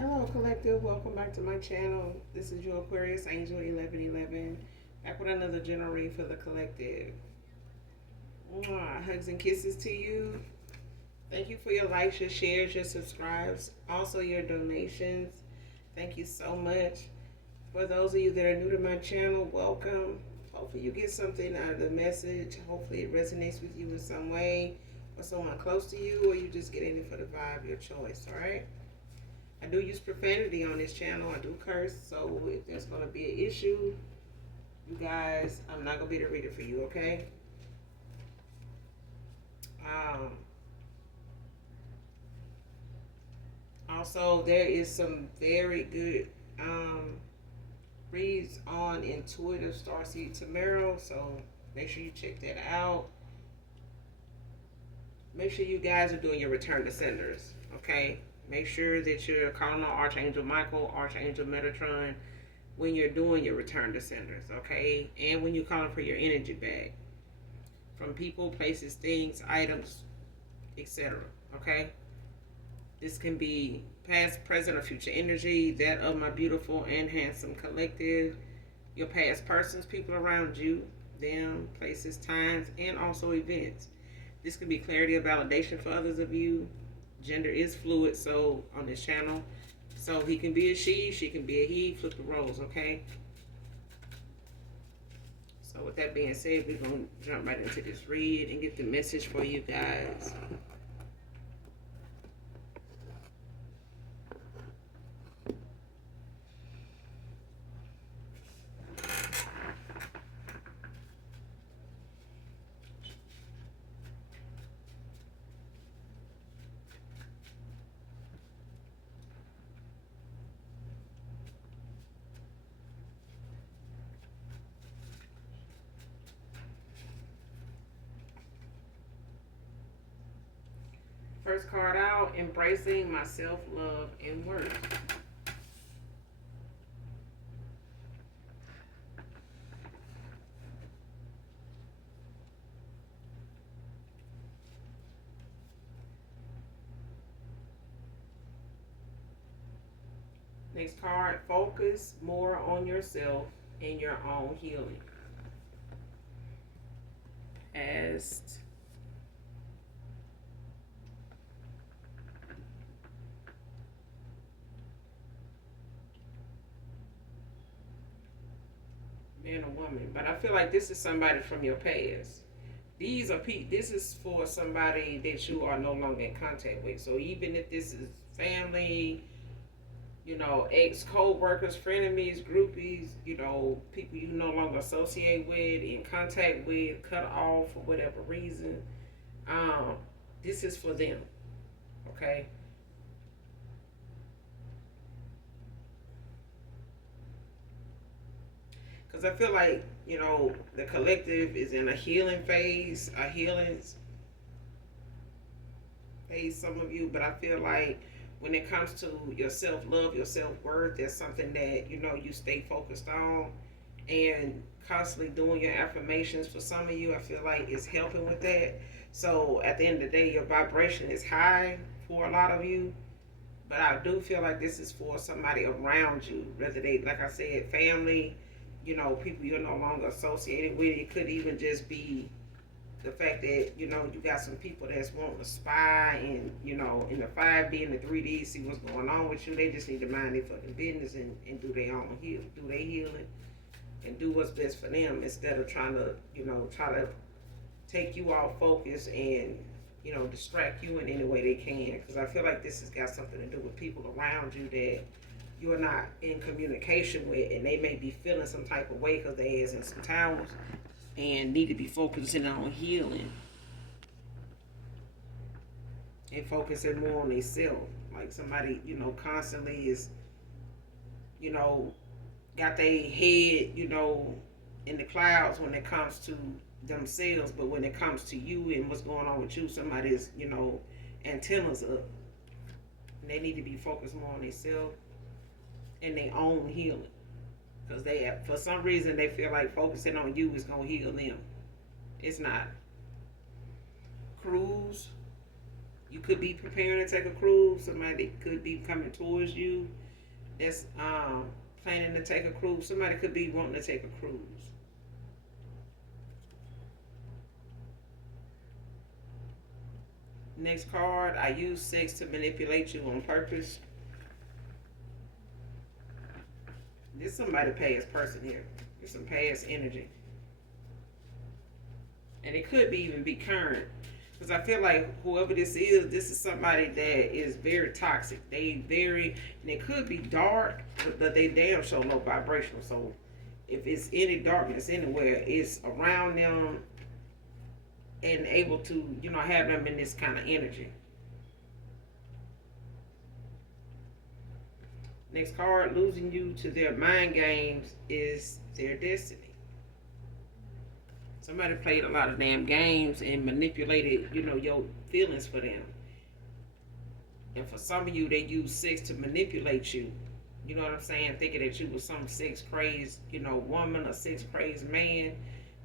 Hello, Collective. Welcome back to my channel. This is your Aquarius Angel 1111. Back with another general read for the Collective. Mwah. Hugs and kisses to you. Thank you for your likes, your shares, your subscribes, also your donations. Thank you so much. For those of you that are new to my channel, welcome. Hopefully you get something out of the message. Hopefully it resonates with you in some way, or someone close to you, or you just get in it for the vibe, your choice, all right? I do use profanity on this channel. I do curse, so if there's going to be an issue, you guys, I'm not going to be the reader for you, okay? Um, Also, there is some very good reads on Intuitive Starseed Tomorrow, so make sure you check that out. Make sure you guys are doing your return to senders, okay? Make sure that you're calling on Archangel Michael, Archangel Metatron, when you're doing your return to senders, okay? And when you're calling for your energy back from people, places, things, items, etc. Okay? This can be past, present, or future energy, that of my beautiful and handsome collective, your past persons, people around you, them, places, times, and also events. This can be clarity or validation for others of you. Gender is fluid, so on this channel. So he can be a she can be a he. Flip the roles, okay? So with that being said, we're going to jump right into this read and get the message for you guys. First card out, embracing my self-love and worth. Next card, focus more on yourself and your own healing. Past, man or woman, but I feel like this is somebody from your past. This is for somebody that you are no longer in contact with. So even if this is family, ex co-workers, frenemies, groupies, people you no longer associate with, in contact with, cut off for whatever reason. Um, this is for them, okay? Because I feel like, the collective is in a healing phase, some of you, but I feel like when it comes to your self love, your self worth, that's something that you stay focused on and constantly doing your affirmations. For some of you, I feel like it's helping with that. So at the end of the day, your vibration is high for a lot of you, but I do feel like this is for somebody around you, whether they, like I said, family, people you're no longer associated with. It could even just be the fact that you got some people that's wanting to spy and in the 5D and the 3D see what's going on with you. They just need to mind their fucking business and do their own do their healing and do what's best for them, instead of trying to try to take you off focus and distract you in any way they can. Because I feel like this has got something to do with people around you that you're not in communication with, and they may be feeling some type of way because they is in some towers and need to be focusing on healing and focusing more on themselves. Like somebody, constantly is, you know, got their head, in the clouds when it comes to themselves, but when it comes to you and what's going on with you, somebody's, antennas up. And they need to be focused more on themselves and their own healing. Because for some reason, they feel like focusing on you is going to heal them. It's not. Cruise, You could be preparing to take a cruise. Somebody could be coming towards you that's planning to take a cruise. Somebody could be wanting to take a cruise. Next card, I use sex to manipulate you on purpose. There's somebody past person here. There's some past energy. And it could be even be current. Because I feel like whoever this is somebody that is very toxic. They very, and it could be dark, but they damn sure low vibrational. So if it's any darkness anywhere, it's around them and able to, have them in this kind of energy. Next card, losing you to their mind games is their destiny. Somebody played a lot of damn games and manipulated, your feelings for them. And for some of you, they use sex to manipulate you. You know what I'm saying? Thinking that you was some sex crazed, woman or sex crazed man,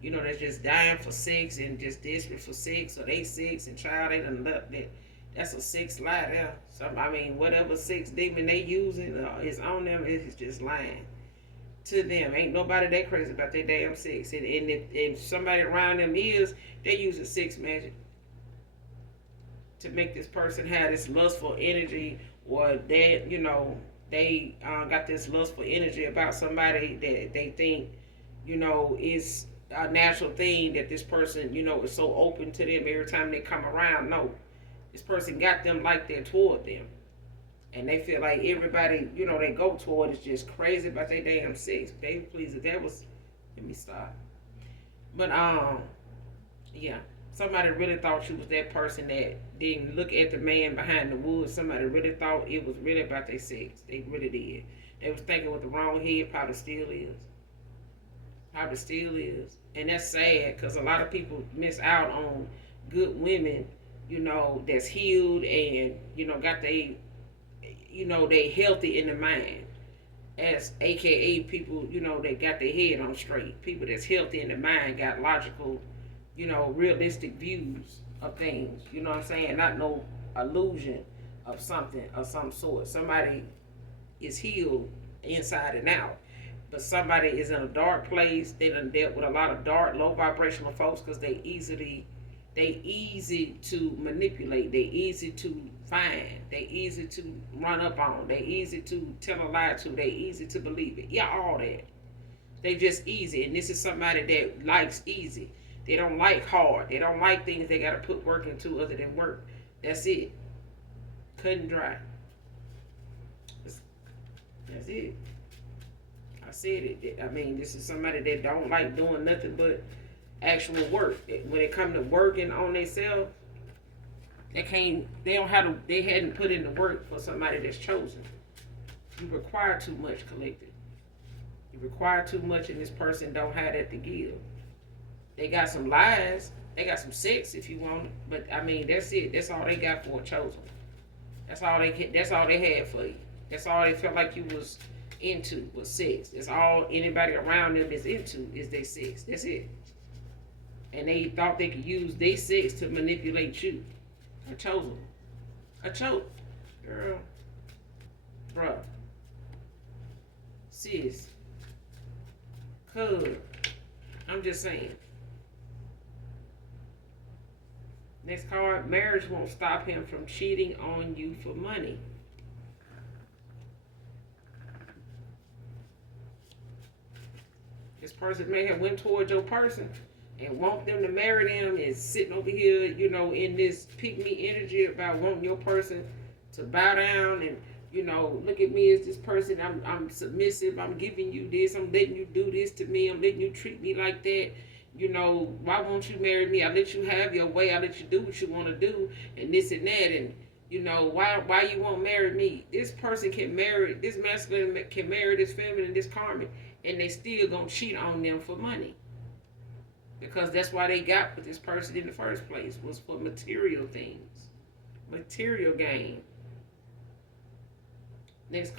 that's just dying for sex and just desperate for sex, or they sex and child they done left that. That's a sex lie there. So whatever sex demon they using is on them, it's just lying to them. Ain't nobody that crazy about their damn sex. And if somebody around them is, they using sex magic to make this person have this lustful energy, or that, they got this lustful energy about somebody that they think, is a natural thing, that this person, is so open to them every time they come around. No, this person got them like they're toward them. And they feel like everybody, they go toward is just crazy about their damn sex. Baby, please, if that was, let me stop. But, yeah. Somebody really thought you was that person that didn't look at the man behind the woods. Somebody really thought it was really about their sex. They really did. They was thinking with the wrong head, probably still is. Probably still is. And that's sad, because a lot of people miss out on good women, that's healed and, got they healthy in the mind. As AKA people, they got their head on straight. People that's healthy in the mind got logical, realistic views of things. You know what I'm saying? Not no illusion of something of some sort. Somebody is healed inside and out. But somebody is in a dark place. They done dealt with a lot of dark, low vibrational folks, because they easy to manipulate. They easy to find. They easy to run up on. They easy to tell a lie to. They easy to believe it. Yeah, all that. They just easy. And this is somebody that likes easy. They don't like hard. They don't like things they got to put work into other than work. That's it. Cut and dry. That's it. I said it. This is somebody that don't like doing nothing but actual work. When it comes to working on themselves, they hadn't put in the work for somebody that's chosen. You require too much, collective. You require too much, and this person don't have that to give. They got some lies. They got some sex if you want it. But that's it. That's all they got for a chosen. That's all they had for you. That's all they felt like you was into was sex. That's all anybody around them is into is their sex. That's it. And they thought they could use their sex to manipulate you. A chosen. A choke. Girl. Bruh. Sis. Cuz. I'm just saying. Next card, marriage won't stop him from cheating on you for money. This person may have went towards your person and want them to marry them, and sitting over here, in this pick-me energy about wanting your person to bow down and, look at me as this person, I'm submissive, I'm giving you this, I'm letting you do this to me, I'm letting you treat me like that. Why won't you marry me? I let you have your way. I let you do what you want to do, and this and that. And why you won't marry me? This person can marry, this masculine can marry this feminine, this karmic, and they still gonna cheat on them for money, because that's why they got with this person in the first place, was for material things, material gain. Next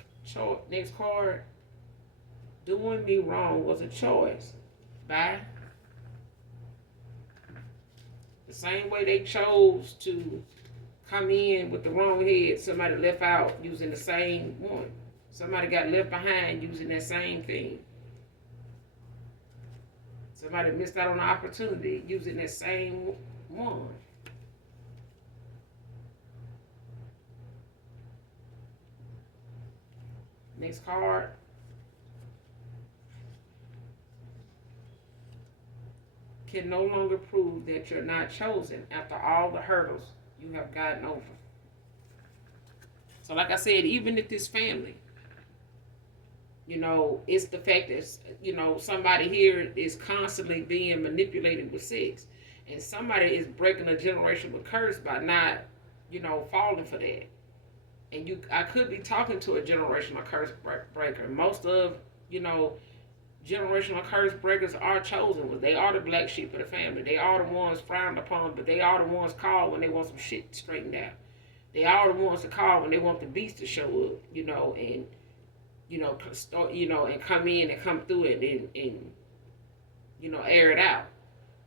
card. Doing me wrong was a choice. Bye. The same way they chose to come in with the wrong head, somebody left out using the same one. Somebody got left behind using that same thing. Somebody missed out on the opportunity using that same one. Next card. Can no longer prove that you're not chosen after all the hurdles you have gotten over. So, like I said, even if this family, it's the fact that, somebody here is constantly being manipulated with sex. And somebody is breaking a generational curse by not, falling for that. And I could be talking to a generational curse breaker. Most of, generational curse breakers are chosen. They are the black sheep of the family. They are the ones frowned upon, but they are the ones called when they want some shit straightened out. They are the ones to call when they want the beast to show up, and start, and come in and come through it and air it out.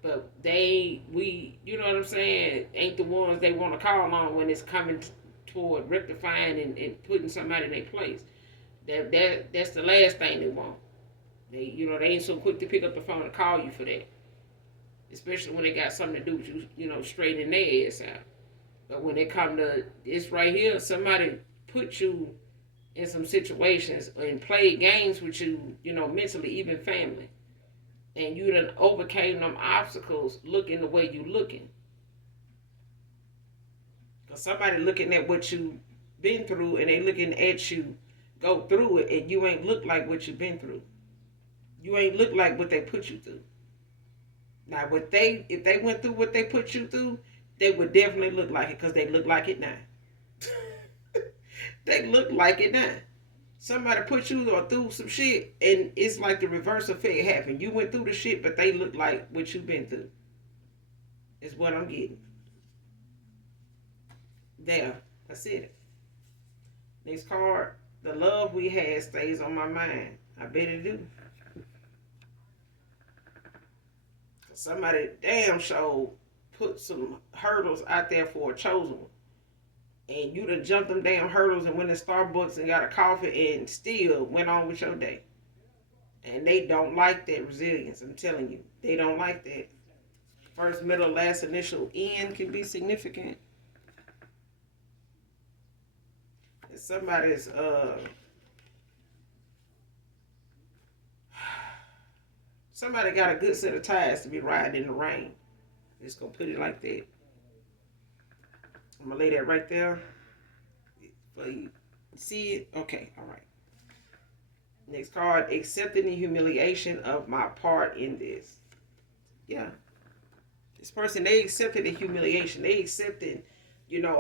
But you know what I'm saying, ain't the ones they want to call on when it's coming toward rectifying and putting somebody in their place. That's the last thing they want. They ain't so quick to pick up the phone and call you for that. Especially when they got something to do with you, straightening their ass out. But when it come to this right here, somebody put you in some situations and played games with you, mentally, even family. And you done overcame them obstacles looking the way you looking. Because somebody looking at what you been through and they looking at you go through it, and you ain't look like what you been through. You ain't look like what they put you through. Now, if they went through what they put you through, they would definitely look like it, because they look like it now. They look like it now. Somebody put you through some shit, and it's like the reverse effect happened. You went through the shit, but they look like what you've been through. Is what I'm getting. There. I said it. Next card. The love we had stays on my mind. I bet it do. Somebody damn sure put some hurdles out there for a chosen one. And you done jumped them damn hurdles and went to Starbucks and got a coffee and still went on with your day. And they don't like that resilience. I'm telling you. They don't like that. First, middle, last, initial, end can be significant. And somebody's somebody got a good set of tires to be riding in the rain. Just gonna put it like that. I'm gonna lay that right there for you. See it? Okay, all right. Next card, accepting the humiliation of my part in this. Yeah. This person, they accepted the humiliation. They accepted,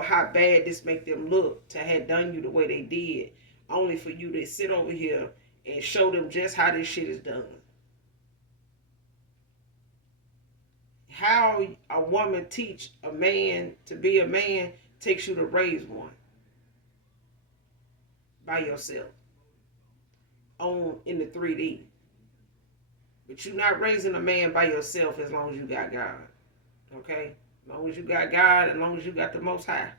how bad this make them look to have done you the way they did, only for you to sit over here and show them just how this shit is done. How a woman teach a man to be a man takes you to raise one by yourself in the 3D. But you're not raising a man by yourself as long as you got God. Okay? As long as you got God, as long as you got the Most High,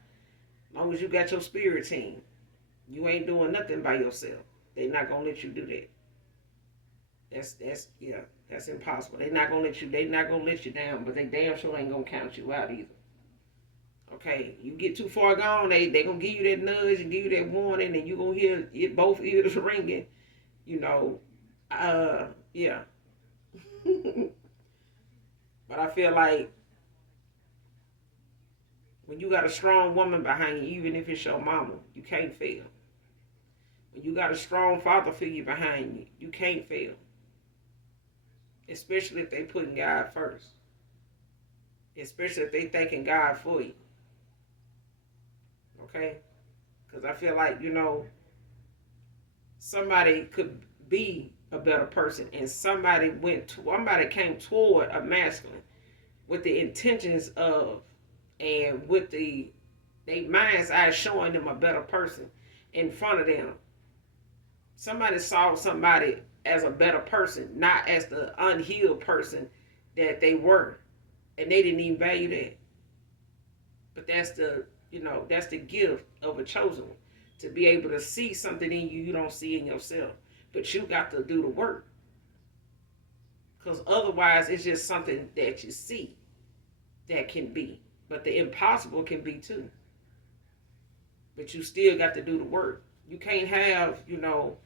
as long as you got your spirit team, you ain't doing nothing by yourself. They're not gonna let you do that. That's impossible. They not gonna let you down, but they damn sure ain't gonna count you out either. Okay, you get too far gone, they gonna give you that nudge and give you that warning, and you gonna hear it, both ears ringing. Yeah. But I feel like when you got a strong woman behind you, even if it's your mama, you can't fail. When you got a strong father figure behind you, you can't fail. Especially if they putting God first. Especially if they thanking God for you. Okay? Because I feel like, somebody could be a better person, and somebody came toward a masculine with the intentions of, and with they mind's eye showing them a better person in front of them. Somebody saw somebody as a better person, not as the unhealed person that they were. And they didn't even value that. But that's the That's the gift of a chosen one. To be able to see something in you don't see in yourself. But you got to do the work. Because otherwise, it's just something that you see that can be. But the impossible can be too. But you still got to do the work. You can't have, your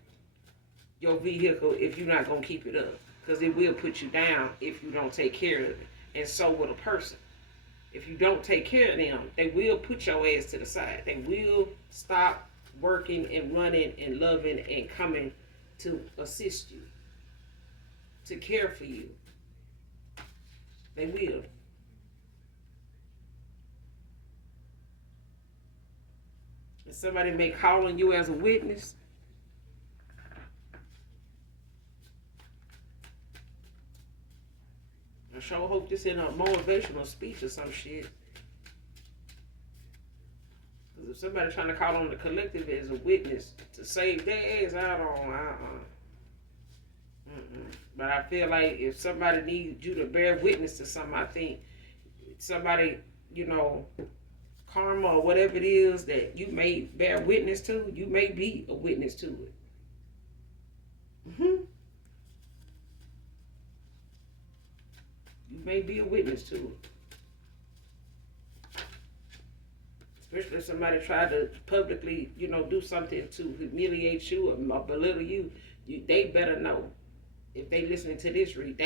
vehicle if you're not going to keep it up. Because it will put you down if you don't take care of it. And so will a person. If you don't take care of them, they will put your ass to the side. They will stop working and running and loving and coming to assist you, to care for you. They will. And somebody may call on you as a witness. I sure hope this in a motivational speech or some shit. Because if somebody's trying to call on the collective as a witness to save their ass, I don't. But I feel like if somebody needs you to bear witness to something, I think somebody, karma or whatever it is that you may bear witness to, you may be a witness to it. You may be a witness to it. Especially if somebody tried to publicly, do something to humiliate you or belittle you, they better know. If they listening to this read,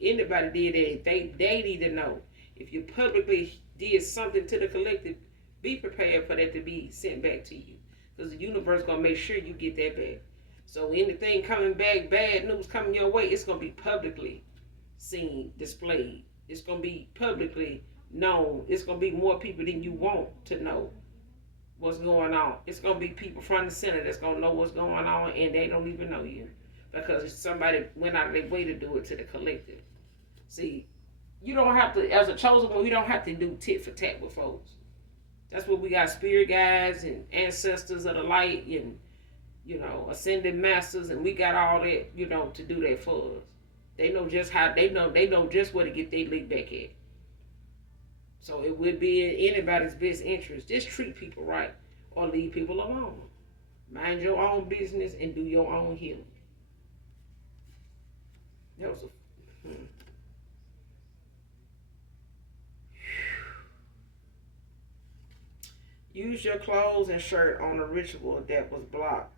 anybody did it, they need to know. If you publicly did something to the collective, be prepared for that to be sent back to you. Because the universe gonna make sure you get that back. So anything coming back, bad news coming your way, it's gonna be publicly seen, displayed. It's gonna be publicly known. It's gonna be more people than you want to know what's going on. It's gonna be people front and center that's gonna know what's going on, and they don't even know you. Because somebody went out of their way to do it to the collective. See, you don't have to, as a chosen one, you don't have to do tit for tat with folks. That's what we got, spirit guides and ancestors of the light and, ascended masters, and we got all that, to do that for us. They know just how, they know just where to get their lick back at. So it would be in anybody's best interest. Just treat people right or leave people alone. Mind your own business and do your own healing. That was a. Use your clothes and shirt on a ritual that was blocked.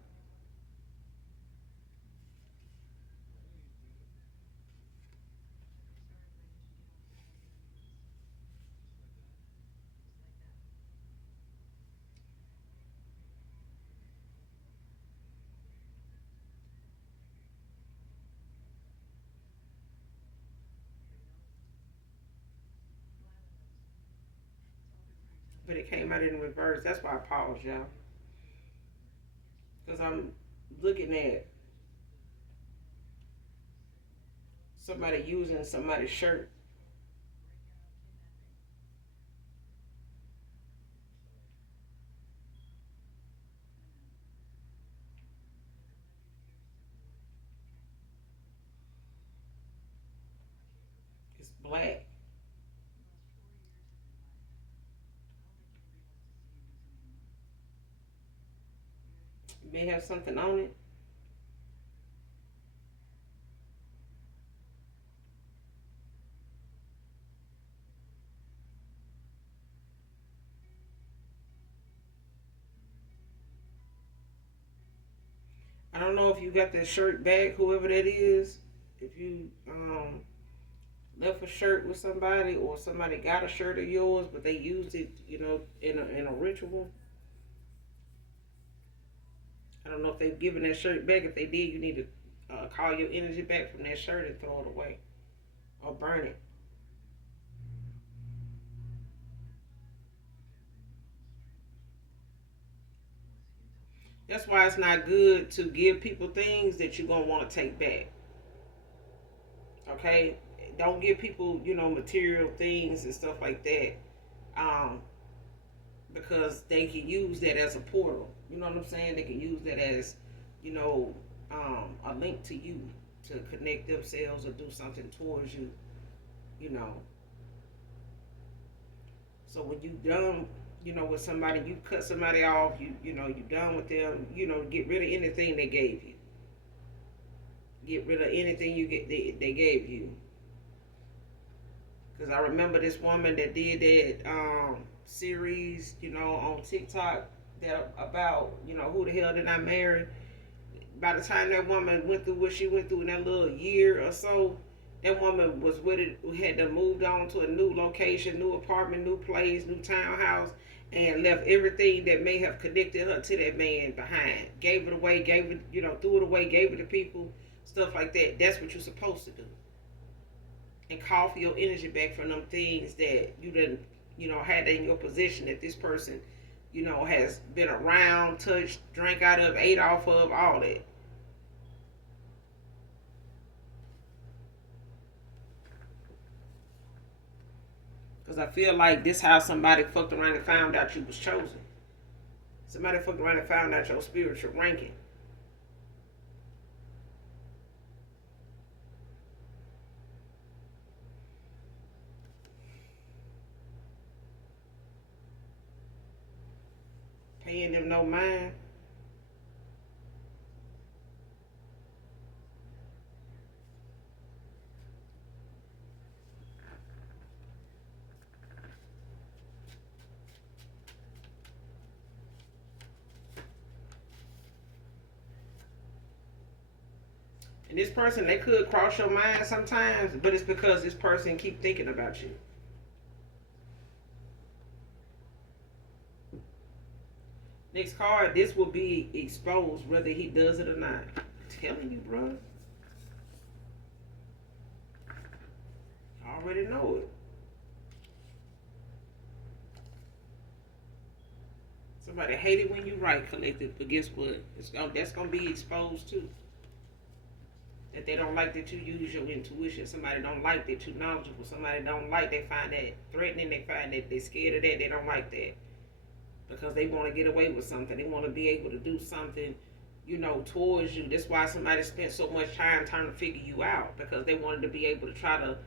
But it came out in reverse. That's why I paused, y'all. Because I'm looking at somebody using somebody's shirt. It's black. It may have something on it. I don't know if you got that shirt back, whoever that is. If you left a shirt with somebody, or somebody got a shirt of yours, but they used it, in a ritual. I don't know if they've given that shirt back. If they did, you need to call your energy back from that shirt and throw it away or burn it. That's why it's not good to give people things that you're gonna want to take back. Okay, don't give people, material things and stuff like that, um, because they can use that as a portal. You know what I'm saying? They can use that as, you know, a link to you to connect themselves or do something towards you. You know. So when you done with somebody, you cut somebody off, you done with them, get rid of anything they gave you. Get rid of anything they gave you. Because I remember this woman that did that series, on TikTok that about, who the hell did I marry. By the time that woman went through what she went through in that little year or so, that woman was with it, had to moved on to a new location, new apartment, new place, new townhouse, and left everything that may have connected her to that man behind. Gave it away, gave it, threw it away, gave it to people, stuff like that. That's what you're supposed to do. And call for your energy back from them things that you didn't, had in your possession that this person, has been around, touched, drank out of, ate off of, all that. Because I feel like this how somebody fucked around and found out you was chosen. Somebody fucked around and found out your spiritual ranking. Paying them no mind. And this person, they could cross your mind sometimes, but it's because this person keep thinking about you. Next card, this will be exposed whether he does it or not. I'm telling you, bro. I already know it. Somebody hate it when you write, collective, but guess what? That's gonna be exposed too. That they don't like that you use your intuition. Somebody don't like that you knowledgeable. Somebody don't like, they find that threatening. They find that they scared of that. They don't like that because they want to get away with something. They want to be able to do something, towards you. That's why somebody spent so much time trying to figure you out, because they wanted to be able to try to,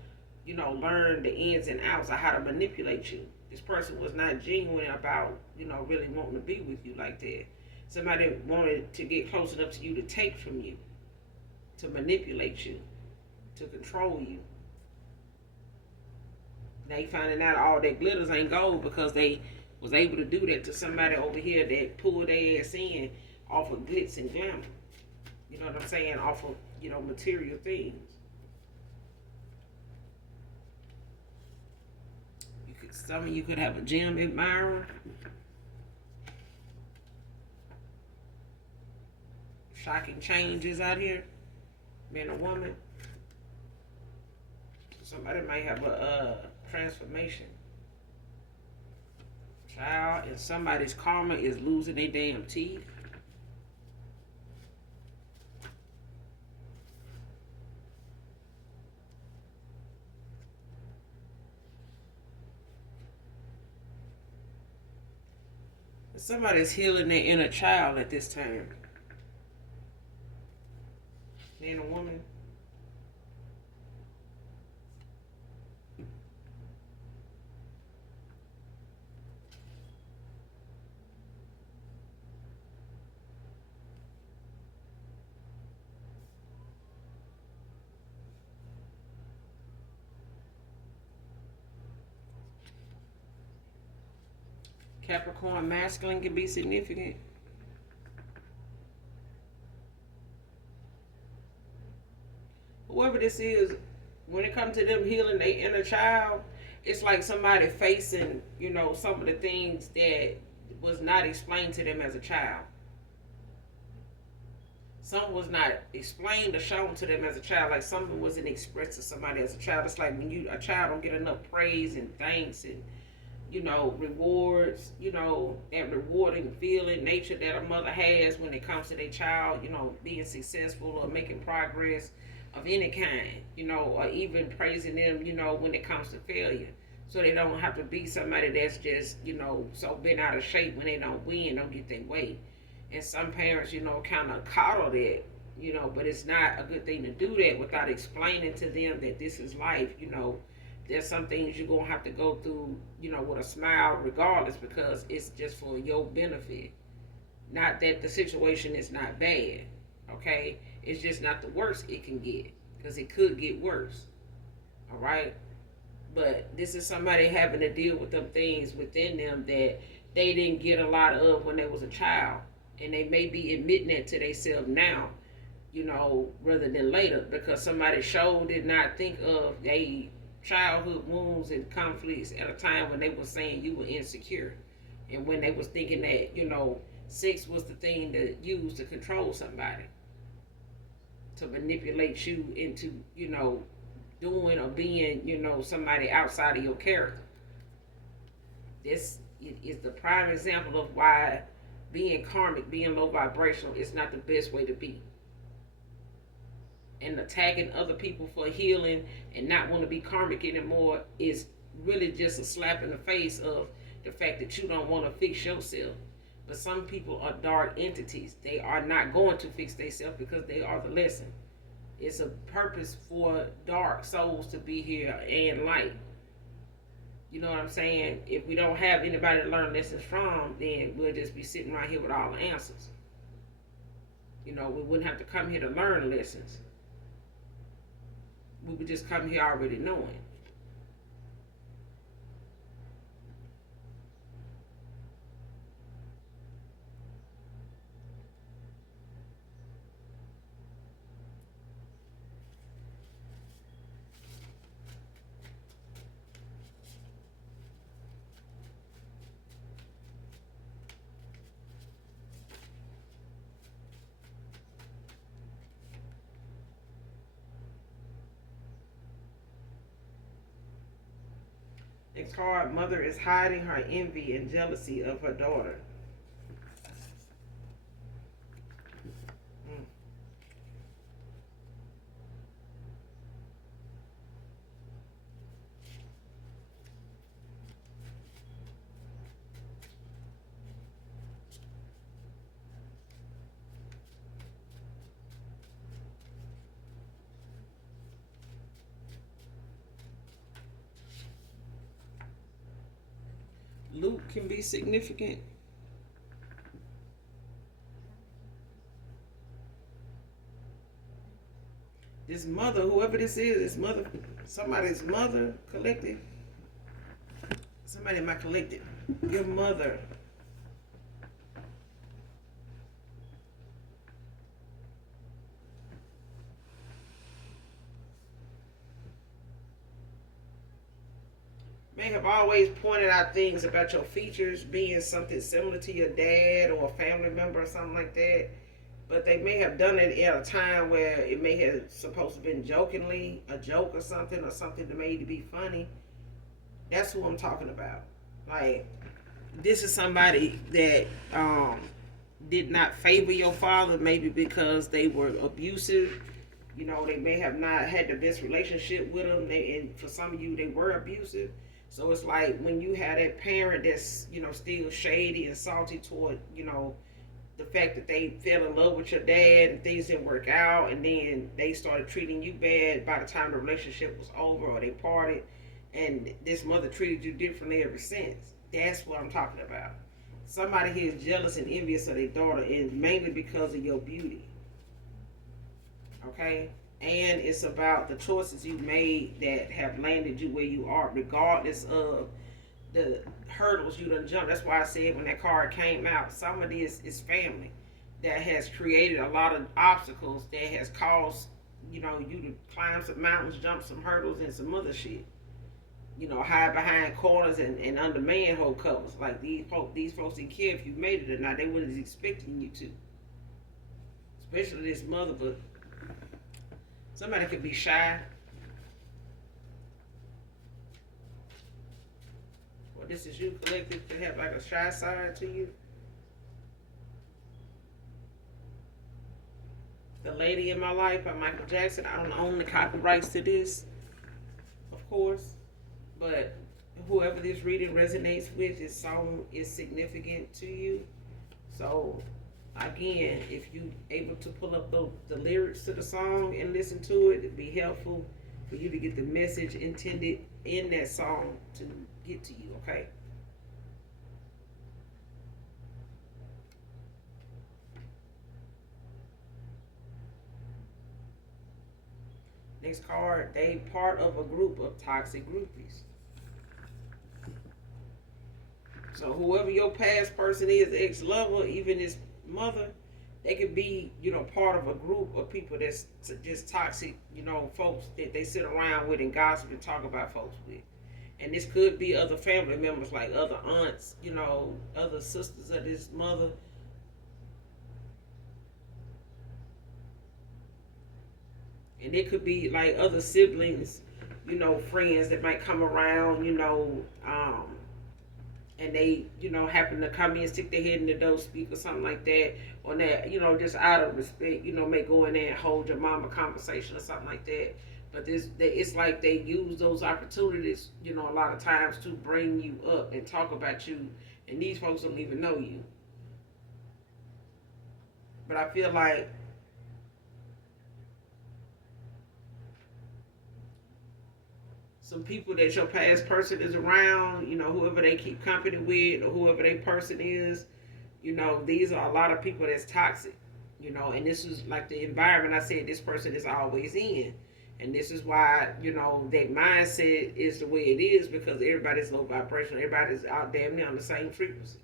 learn the ins and outs of how to manipulate you. This person was not genuine about, really wanting to be with you like that. Somebody wanted to get close enough to you to take from you, to manipulate you, to control you. They finding out all that glitters ain't gold because they was able to do that to somebody over here that pulled their ass in off of glitz and glamour. You know what I'm saying? Off of, material things. Some of you could have a gym admirer. Shocking changes out here. Man or woman. Somebody might have a transformation. Child, and somebody's karma is losing their damn teeth. Somebody's healing their inner child at this time. Man or woman. Capricorn masculine can be significant. Whoever this is, when it comes to them healing their inner child, it's like somebody facing, some of the things that was not explained to them as a child. Some was not explained or shown to them as a child. Like something wasn't expressed to somebody as a child. It's like when a child don't get enough praise and thanks and rewards, that rewarding feeling nature that a mother has when it comes to their child, being successful or making progress of any kind, or even praising them, when it comes to failure. So they don't have to be somebody that's just, so bent out of shape when they don't win, don't get their way. And some parents, kind of coddle that, but it's not a good thing to do that without explaining to them that this is life, there's some things you're gonna have to go through, with a smile regardless, because it's just for your benefit. Not that the situation is not bad, okay? It's just not the worst it can get, because it could get worse, all right? But this is somebody having to deal with them things within them that they didn't get a lot of when they was a child, and they may be admitting that to themselves now, rather than later, because somebody sure did not think of a childhood wounds and conflicts at a time when they were saying you were insecure, and when they was thinking that sex was the thing to use to control somebody, to manipulate you into doing or being somebody outside of your character. This is the prime example of why being karmic, being low vibrational, is not the best way to be. And attacking other people for healing and not want to be karmic anymore is really just a slap in the face of the fact that you don't want to fix yourself. But some people are dark entities. They are not going to fix themselves because they are the lesson. It's a purpose for dark souls to be here and light. You know what I'm saying? If we don't have anybody to learn lessons from, then we'll just be sitting right here with all the answers. We wouldn't have to come here to learn lessons. We would just come here already knowing. Next card, mother is hiding her envy and jealousy of her daughter. Mm. Luke can be significant. This mother, whoever this is, this mother, somebody's mother, collective. Somebody in my collective. Your mother. May have always pointed out things about your features being something similar to your dad or a family member or something like that. But they may have done it at a time where it may have supposed to have been jokingly, a joke or something that made to be funny. That's who I'm talking about. Like, this is somebody that did not favor your father, maybe because they were abusive. They may have not had the best relationship with them. And for some of you, they were abusive. So it's like when you have that parent that's, still shady and salty toward, the fact that they fell in love with your dad and things didn't work out, and then they started treating you bad by the time the relationship was over or they parted, and this mother treated you differently ever since. That's what I'm talking about. Somebody here is jealous and envious of their daughter, and mainly because of your beauty. Okay? And it's about the choices you made that have landed you where you are, regardless of the hurdles you done jumped. That's why I said when that card came out, some of this is family that has created a lot of obstacles that has caused, you to climb some mountains, jump some hurdles, and some other shit. Hide behind corners and under manhole covers. Like these folks didn't care if you made it or not. They wasn't expecting you to. Especially this mother, but somebody could be shy. Well, this is you collective to have like a shy side to you. The Lady in My Life by Michael Jackson. I don't own the copyrights to this, of course. But whoever this reading resonates with, this song is significant to you. So again, if you able to pull up the lyrics to the song and listen to it, it'd be helpful for you to get the message intended in that song to get to you, okay? Next card, they part of a group of toxic groupies. So whoever your past person is, ex-lover, even his mother, they could be, part of a group of people that's just toxic, folks that they sit around with and gossip and talk about folks with. And this could be other family members, like other aunts, other sisters of this mother. And it could be like other siblings, friends that might come around, and they, happen to come in, stick their head in the door, speak or something like that, or that, just out of respect, may go in there and hold your mama conversation or something like that. But it's like they use those opportunities, a lot of times to bring you up and talk about you, and these folks don't even know you. But I feel like some people that your past person is around, whoever they keep company with or whoever they person is, these are a lot of people that's toxic, and this is like the environment I said this person is always in. And this is why, their mindset is the way it is because everybody's low vibrational. Everybody's out damn near on the same frequency.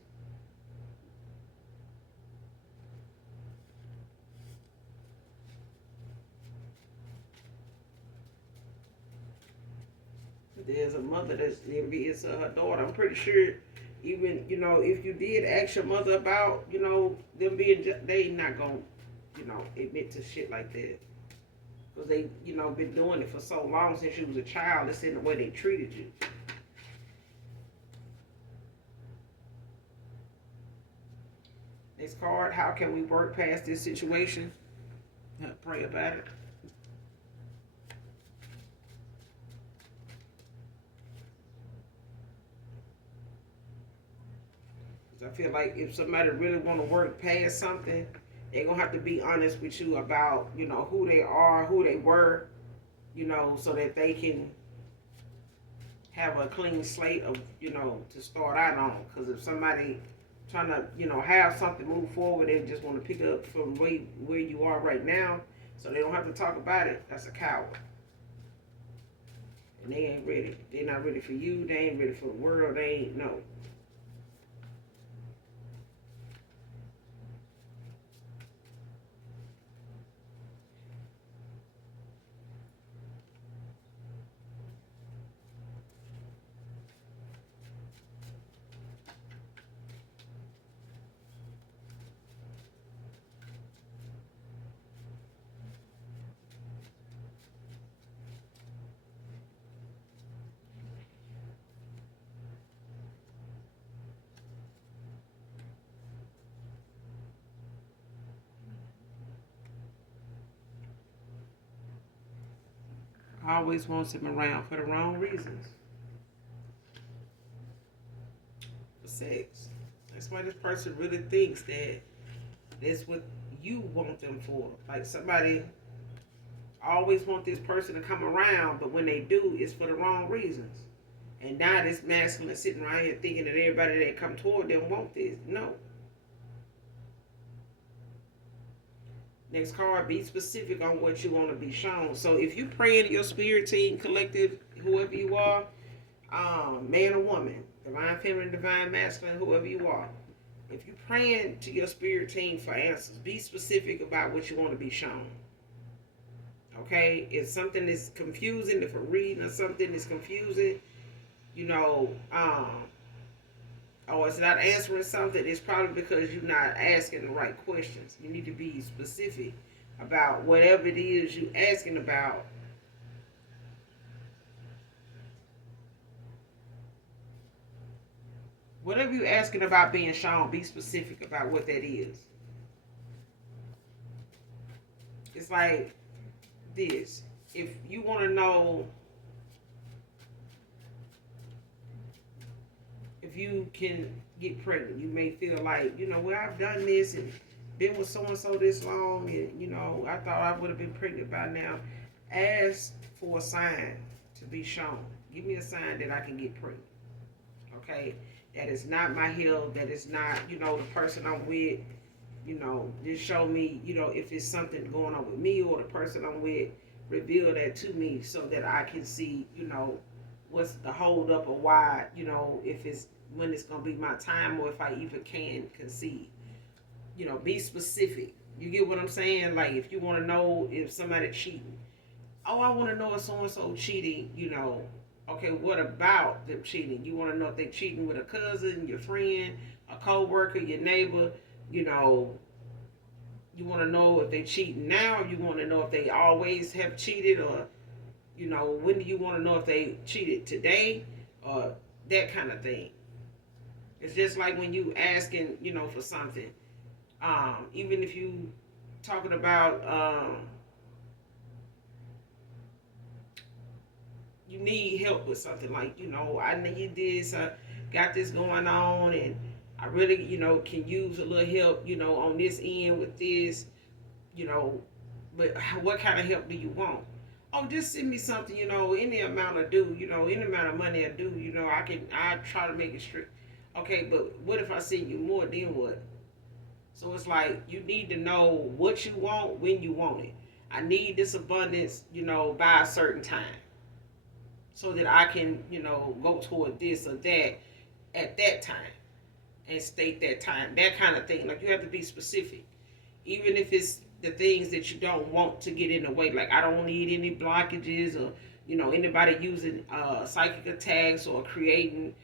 There's a mother that's envious of her daughter. I'm pretty sure even, if you did ask your mother about, them being, they not going to, admit to shit like that. Because they, been doing it for so long since you was a child. It's in the way they treated you. Next card, how can we work past this situation? Pray about it. I feel like if somebody really want to work past something, they're going to have to be honest with you about, who they are, who they were, so that they can have a clean slate of, to start out on. Because if somebody trying to, have something move forward and just want to pick up from where you are right now, so they don't have to talk about it, that's a coward. And they ain't ready. They're not ready for you. They ain't ready for the world. They ain't, no. Always wants him around for the wrong reasons. For sex. That's why this person really thinks that that's what you want them for. Like somebody always want this person to come around, but when they do, it's for the wrong reasons. And now this masculine sitting right here thinking that everybody that come toward them want this. No. Next card, be specific on what you want to be shown. So if you pray in your spirit team, collective, whoever you are, man or woman, divine feminine, divine masculine, whoever you are, if you're praying to your spirit team for answers, be specific about what you want to be shown. Okay? If something is confusing, if a reading or something is confusing, or it's not answering something, it's probably because you're not asking the right questions. You need to be specific about whatever it is you're asking about. Whatever you're asking about being shown, be specific about what that is. It's like this. If you want to know if you can get pregnant, you may feel like, well, I've done this and been with so and so this long, and I thought I would have been pregnant by now. Ask for a sign to be shown. Give me a sign that I can get pregnant. Okay, that is not my health. That is not, the person I'm with. Just show me, if it's something going on with me or the person I'm with. Reveal that to me so that I can see, what's the hold up or why, if it's when it's gonna be my time or if I even can conceive. Be specific. You get what I'm saying? Like if you want to know if somebody cheating, oh, I want to know if so and so cheating. Okay, what about them cheating? You want to know if they cheating with a cousin, your friend, a co-worker, your neighbor. You know, you want to know if they cheating now. You want to know if they always have cheated, or when do you want to know if they cheated today, or that kind of thing. It's just like when you asking, for something. Even if you talking about you need help with something, like I need this, I got this going on, and I really can use a little help on this end with this, you know but what kind of help do you want? Oh, just send me something, any amount of due, any amount of money I do, I try to make it strict. Okay, but what if I send you more, then what? So it's like you need to know what you want when you want it. I need this abundance, by a certain time, so that I can, go toward this or that at that time, and state that time, that kind of thing. Like you have to be specific, even if it's the things that you don't want to get in the way. Like I don't need any blockages, or anybody using psychic attacks or creating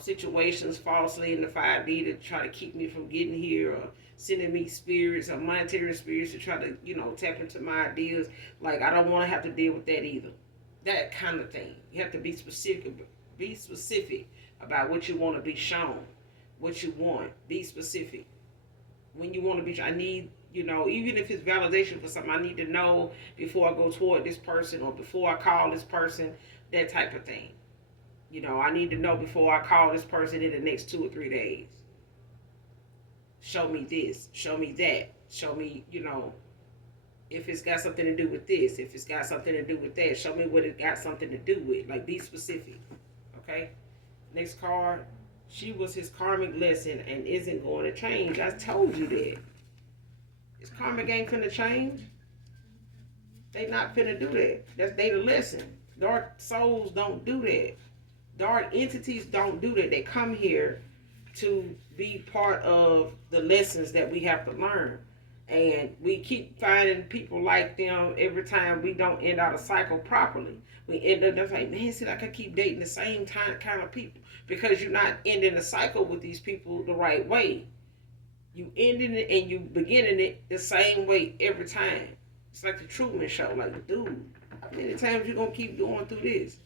situations falsely in the 5D to try to keep me from getting here, or sending me spirits or monetary spirits to try to tap into my ideas. Like I don't want to have to deal with that either. That kind of thing. You have to be specific. Be specific about what you want to be shown, what you want. Be specific. When you want to be, I need, even if it's validation for something, I need to know before I go toward this person or before I call this person, that type of thing. I need to know before I call this person in the next 2 or 3 days. Show me this, show me that, show me, if it's got something to do with this, if it's got something to do with that, show me what it got something to do with. Like, be specific. Okay? Next card. She was his karmic lesson and isn't going to change. I told you that. His karmic ain't finna change. They not finna do that. That's they the lesson. Dark souls don't do that. Dark entities don't do that. They come here to be part of the lessons that we have to learn. And we keep finding people like them every time we don't end out a cycle properly. We end up just like, man, see, I could keep dating the same kind of people, because you're not ending the cycle with these people the right way. You ending it and you beginning it the same way every time. It's like the Truman Show. Like, dude, how many times you gonna keep going through this?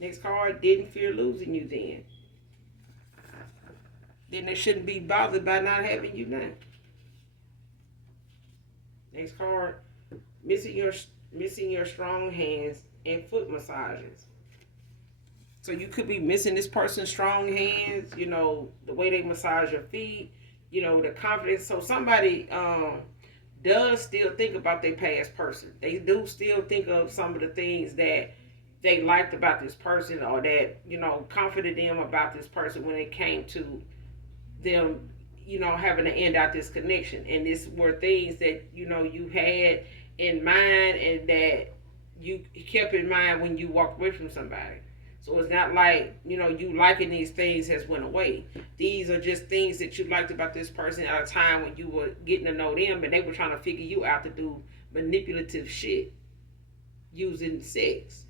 Next card, didn't fear losing you then. Then they shouldn't be bothered by not having you now. Next card, missing your strong hands and foot massages. So you could be missing this person's strong hands, the way they massage your feet, the confidence. So somebody does still think about their past person. They do still think of some of the things that they liked about this person, or that, comforted them about this person when it came to them, having to end out this connection. And this were things that, you had in mind and that you kept in mind when you walked away from somebody. So it's not like, you liking these things has went away. These are just things that you liked about this person at a time when you were getting to know them, and they were trying to figure you out to do manipulative shit using sex.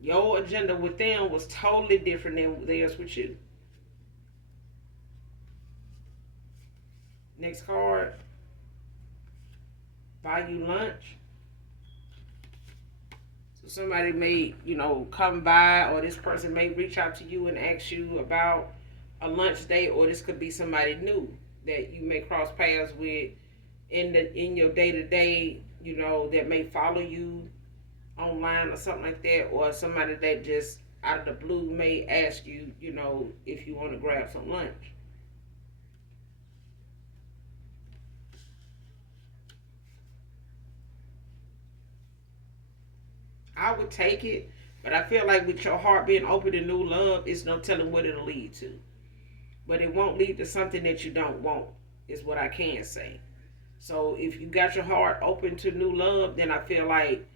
Your agenda with them was totally different than theirs with you. Next card, buy you lunch. So somebody may, come by, or this person may reach out to you and ask you about a lunch date, or this could be somebody new that you may cross paths with in your day to day, that may follow you online or something like that, or somebody that just out of the blue may ask you, if you want to grab some lunch. I would take it, but I feel like with your heart being open to new love, it's no telling what it'll lead to. But it won't lead to something that you don't want, is what I can say. So if you got your heart open to new love, then I feel like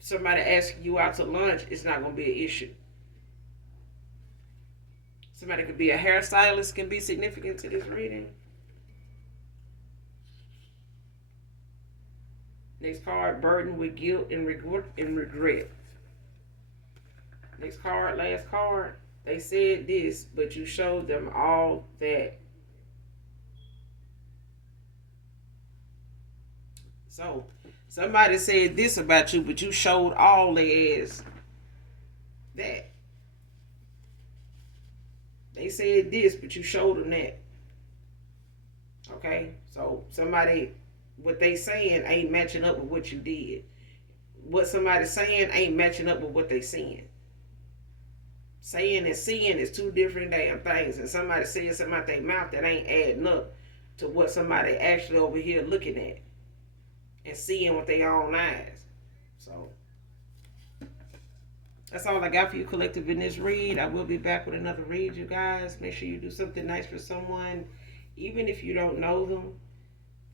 somebody asking you out to lunch is not going to be an issue. Somebody could be a hairstylist, can be significant to this reading. Next card, burdened with guilt and regret. Next card, last card. They said this, but you showed them all that. So, somebody said this about you, but you showed all they as that. They said this, but you showed them that. Okay? So, somebody, what they saying ain't matching up with what you did. What somebody's saying ain't matching up with what they saying. Saying and seeing is two different damn things. And somebody saying something out their mouth that ain't adding up to what somebody actually over here looking at and seeing with their own eyes. So that's all I got for you, collective, in this read. I will be back with another read, you guys. Make sure you do something nice for someone, even if you don't know them.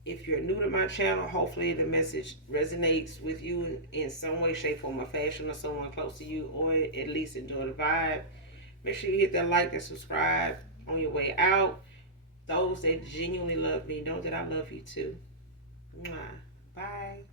If you're new to my channel, hopefully the message resonates with you in some way, shape, form, or fashion, or someone close to you, or at least enjoy the vibe. Make sure you hit that like and subscribe on your way out. Those that genuinely love me know that I love you too. Mwah. Bye.